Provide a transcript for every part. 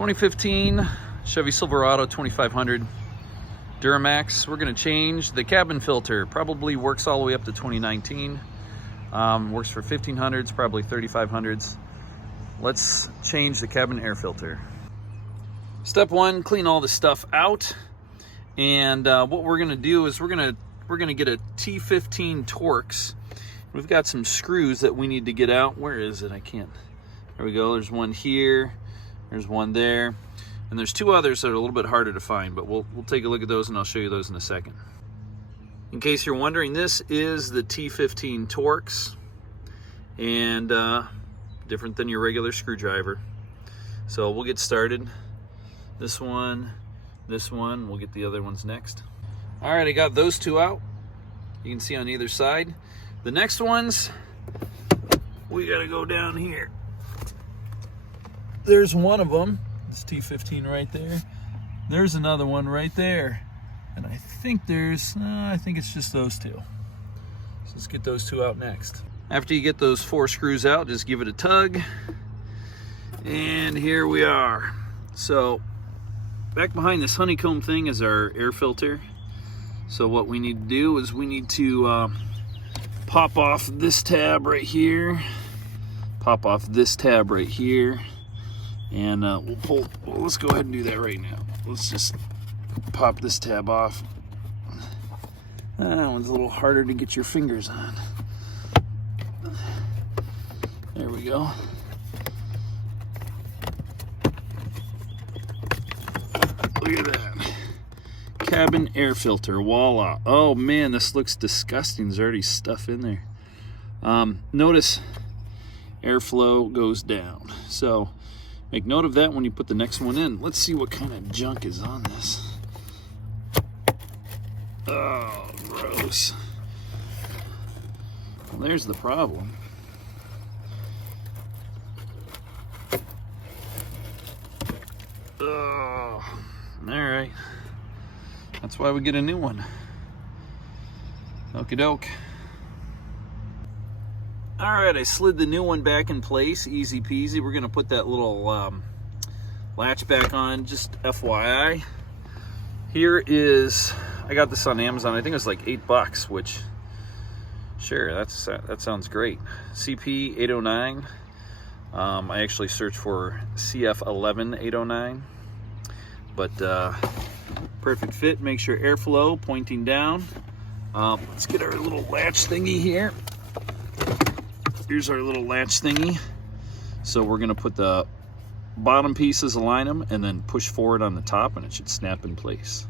2015 Chevy Silverado 2500 Duramax. We're going to change the cabin filter. Probably works all the way up to 2019. Works for 1500s, probably 3500s. Let's change the cabin air filter. Step one, clean all the stuff out. And what we're going to do is we're going to get a T15 Torx. We've got some screws that we need to get out. Where is it? I can't. There we go. There's one here. There's one there. And there's two others that are a little bit harder to find, but we'll take a look at those and I'll show you those in a second. In case you're wondering, this is the T15 Torx, and different than your regular screwdriver. So we'll get started. This one, we'll get the other ones next. All right, I got those two out. You can see on either side. The next ones, we gotta go down here. There's one of them. It's T15 right there. There's another one right there. And I think I think it's just those two. So let's get those two out next. After you get those four screws out, just give it a tug. And here we are. So back behind this honeycomb thing is our air filter. So what we need to do is we need to pop off this tab right here. Pop off this tab right here. And we'll pull, well, let's go ahead and do that right now. Let's just pop this tab off. That one's a little harder to get your fingers on. There we go. Look at that. Cabin air filter, voila. Oh man, this looks disgusting. There's already stuff in there. Notice airflow goes down. So make note of that when you put the next one in. Let's see what kind of junk is on this. Oh, gross. Well, there's the problem. Oh, all right. That's why we get a new one. Okie doke. All right, I slid the new one back in place, easy peasy. We're gonna put that little latch back on, just FYI. Here is, I got this on Amazon, I think it was like $8, which, sure, that sounds great. CP 809. I actually searched for CF11 809, but perfect fit. Make sure airflow pointing down. Let's get our little latch thingy here. Here's our little latch thingy. So we're gonna put the bottom pieces, align them, and then push forward on the top, and it should snap in place.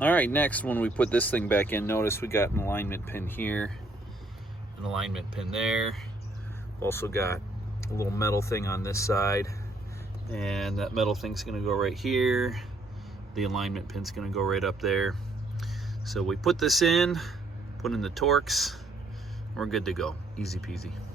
All right, next, when we put this thing back in, notice we got an alignment pin here, an alignment pin there. Also got a little metal thing on this side, and that metal thing's gonna go right here. The alignment pin's gonna go right up there. So we put this in, put in the Torx, we're good to go, easy peasy.